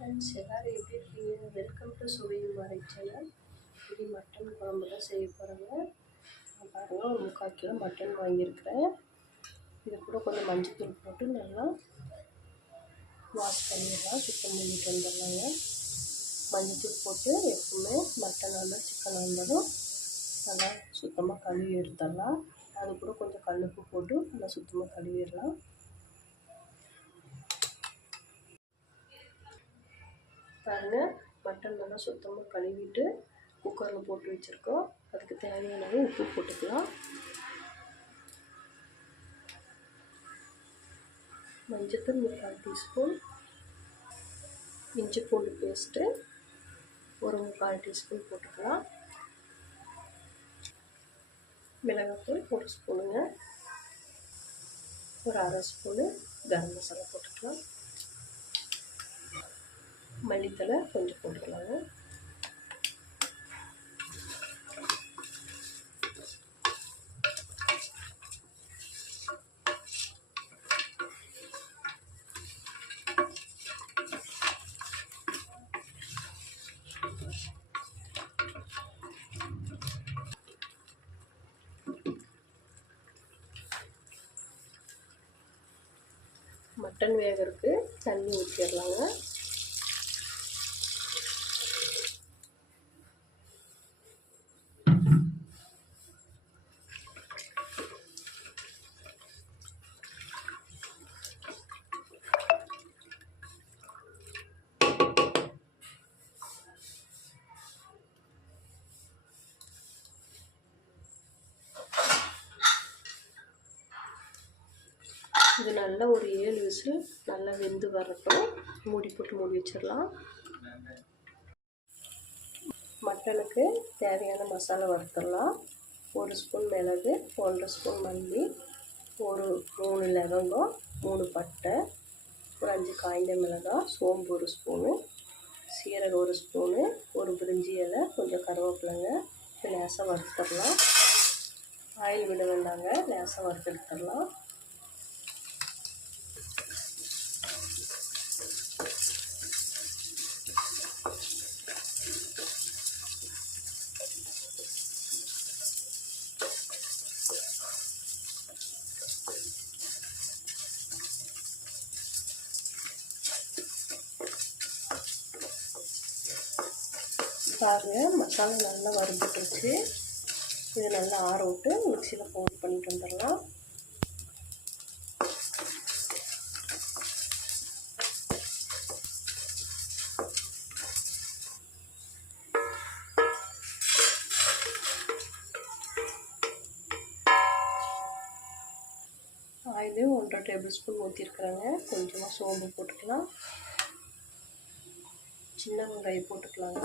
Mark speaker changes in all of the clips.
Speaker 1: Friends எல்லோரும் எப்படி இருக்கீங்க? வெல்கம் டு சுவையும் வரை சேனல் இது மட்டன் குழம்பு தான் செய்ய போகிறாங்க பாருங்கள் ஒரு முக்கால் கிலோ மட்டன் வாங்கியிருக்கிறேன். இது கூட கொஞ்சம் மஞ்சத்தூள் போட்டு நல்லா வாஷ் பண்ணிடலாம். சுத்தம் பண்ணிட்டு வந்துடலாங்க. மஞ்சத்தூள் போட்டு எப்பவுமே மட்டனாக இருந்தால் சிக்கனாக இருந்தாலும் நல்லா சுத்தமாக கழுவி எடுத்துடலாம். அது கூட கொஞ்சம் கல்லுப்பு போட்டு நல்லா சுத்தமாக கழுவிடலாம். பாருங்கள் மட்டன் நல்லா சுத்தமாக கழுவிட்டு குக்கரில் போட்டு வச்சுருக்கோம். அதுக்கு தேவையான அளவு உப்பு போட்டுக்கலாம். மஞ்சத்தூள் முக்கால் டீஸ்பூன் இஞ்சி பூண்டு பேஸ்ட்டு ஒரு முக்கால் டீஸ்பூன் போட்டுக்கலாம். மிளகாத்தூள் ஒரு ஸ்பூனுங்க ஒரு அரை ஸ்பூனு கரம் மசாலா போட்டுக்கலாம். மல்லித்தலை கொஞ்சம் போட்டுக்கலாங்க. மட்டன் வேகருக்கு தண்ணி ஊற்றிடலாங்க நல்லா ஒரு ஏழு விசில் நல்லா வெந்து வரப்போ மூடி போட்டு மூடி வச்சிடலாம். மட்டனுக்கு தேவையான மசாலா வறுத்துடலாம். ஒரு ஸ்பூன் மிளகு ஒன்றரை ஸ்பூன் மல்லி ஒரு மூணு லவங்கம் மூணு பட்டை ஒரு அஞ்சு காய்ந்த மிளகாய் சோம்பு ஒரு ஸ்பூனு சீரகம் ஒரு ஸ்பூனு ஒரு பிரிஞ்சி இலை கொஞ்சம் கருவேப்பிலைங்க லேசாக வறுத்துடலாம். ஆயில் விட வேண்டாங்க லேசாக வறுத்து எடுத்துடலாம். பாருங்கள் மசாலா நல்லா வறுபட்டுருச்சு. இது நல்லா ஆற விட்டு மிக்சியில் பவுன் பண்ணிட்டு வந்துடலாம். ஆயிலு ஒன்றரை டேபிள் ஸ்பூன் ஊற்றிருக்கிறாங்க கொஞ்சமாக சோம்பு போட்டுக்கலாம். சின்ன வெங்காயம் போட்டுக்கலாங்க.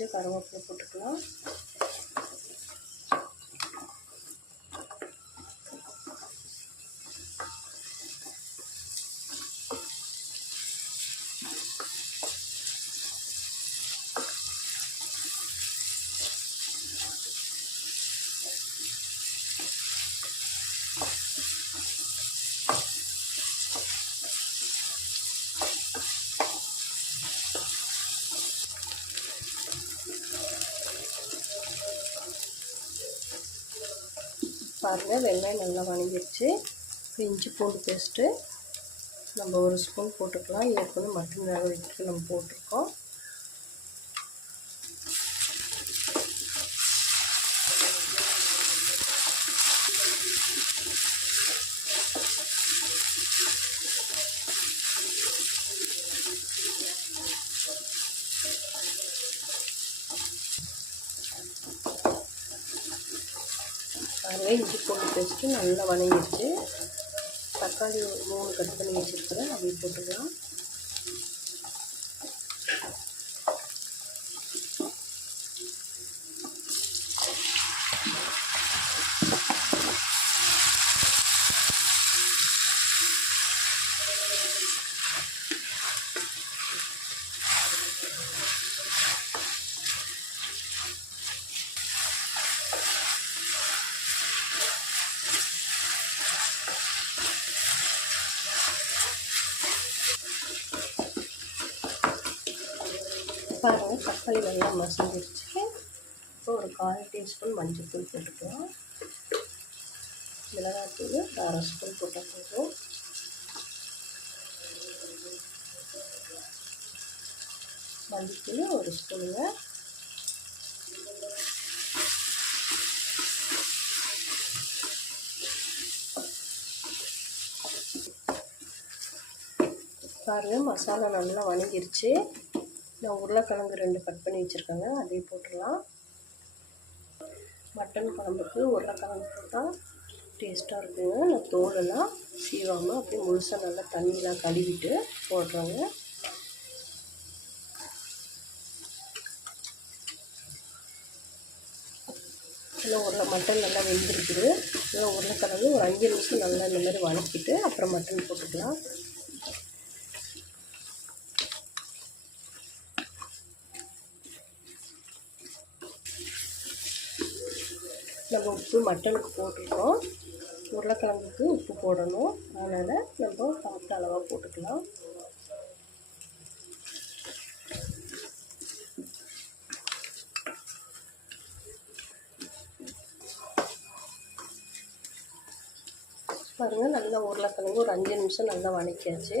Speaker 1: கொஞ்சம் கருவேப்பிலை போட்டுக்கலாம். பாருங்கள் வெங்காயம் நல்லா வணங்கிடுச்சு இஞ்சி பூண்டு பேஸ்ட்டு நம்ம ஒரு ஸ்பூன் போட்டுக்கலாம். ஏற்கனவே மட்டன் வேக வைக்கிறதுக்கு நம்ம போட்டிருக்கோம். பாருங்கள் இஞ்சி பூண்டு பேஸ்ட்டு நல்லா வணங்கிடுச்சு. தக்காளி மூணு கட் பண்ணி வச்சுருக்கிறேன். அப்படியே போட்டுக்கலாம். பாருங்கள் தக்காளி நல்லா மசிஞ்சிருச்சு. இப்போ ஒரு கால் டீஸ்பூன் மஞ்சள் தூள் போட்டுக்கலாம். மிளகாத்தூள் ஒரு அரை ஸ்பூன் போட்டால் போதும். மல்லித்தூள் ஒரு ஸ்பூனுங்க. பாருங்கள் மசாலா நல்லா வணங்கிருச்சு. நான் உருளைக்கிழங்கு ரெண்டு கட் பண்ணி வச்சுருக்கேங்க. அதையும் போட்டுடலாம். மட்டன் குழம்புக்கு உருளைக்கிழங்கு போட்டால் டேஸ்ட்டாக இருக்குங்க. நான் தோலெல்லாம் சீவாமல் அப்படியே முழுசாக நல்லா தண்ணியெலாம் கழுவிட்டு போடுறேங்க. நல்லா உருளை மட்டன் நல்லா வெந்திருக்குது. நல்லா உருளைக்கிழங்கு ஒரு அஞ்சு நிமிஷம் நல்லா இந்த மாதிரி வதக்கிட்டு அப்புறம் மட்டன் போட்டுக்கலாம். நம்ம உப்பு மட்டனுக்கு போட்டிருக்கோம். உருளைக்கிழங்குக்கு உப்பு போடணும். அதனால் நம்ம சாப்பிட்ட அளவாக போட்டுக்கலாம். பாருங்கள் நல்லா உருளைக்கிழங்கு ஒரு அஞ்சு நிமிஷம் நல்லா வணக்கியாச்சு.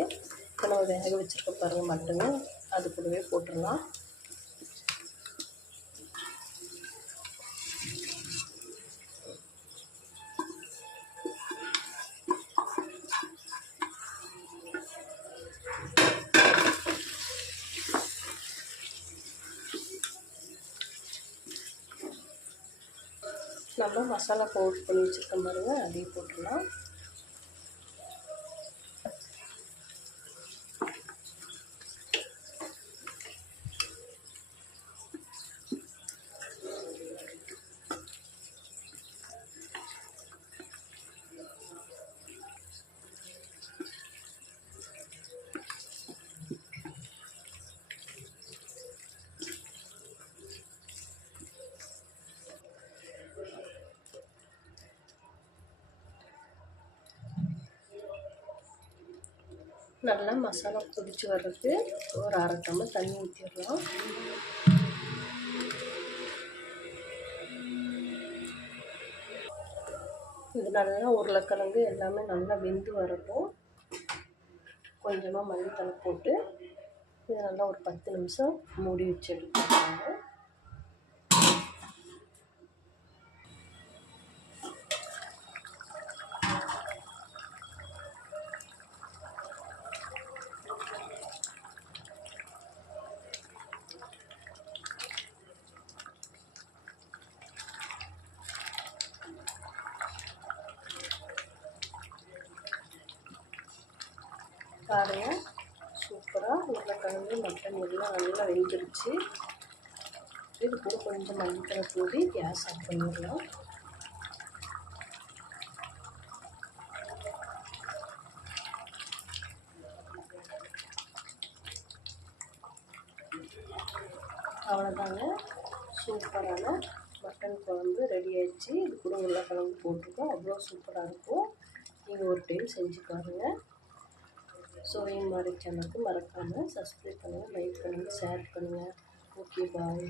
Speaker 1: இப்போ நம்ம வேக வச்சுருக்க பாருங்கள் மட்டனு. அது கூடவே போட்டுடலாம். நம்ம மசாலா பவுடர் பண்ணி வச்சுருக்க பாருங்கள் அதையும் போட்டுடலாம். நல்லா மசாலா பிடிச்சி வர்றதுக்கு ஒரு அரை டம்ளர் தண்ணி ஊற்றிடலாம் இது நல்லா உருளைக்கிழங்கு எல்லாமே நல்லா வெந்து வரட்டும். கொஞ்சமாக மல்லித்தலை போட்டு இது நல்லா ஒரு பத்து நிமிஷம் மூடி வச்சு எடுத்துக்கோங்க. பாருங்கள் சூப்பராக உருளைக்கிழங்கு மட்டன் எல்லாம் நல்லா வெந்துருச்சு. இது கூட கொஞ்சம் மல்லித்தலை தூவி கேஸ் ஆஃப் பண்ணிடலாம். அவ்வளோதாங்க சூப்பரான மட்டன் குழம்பு ரெடி ஆயிடுச்சு. இது கூட உருளைக்கிழங்கு போட்டிருக்கோம். அவ்வளோ சூப்பராக இருக்கும். நீங்கள் ஒரு டைம் செஞ்சு பாருங்கள் சுவையும் மாறி சேனலுக்கு மறக்காமல் சப்ஸ்கிரைப் பண்ணுங்கள் லைக் பண்ணுங்கள் ஷேர் பண்ணுங்கள் ஓகே பாய்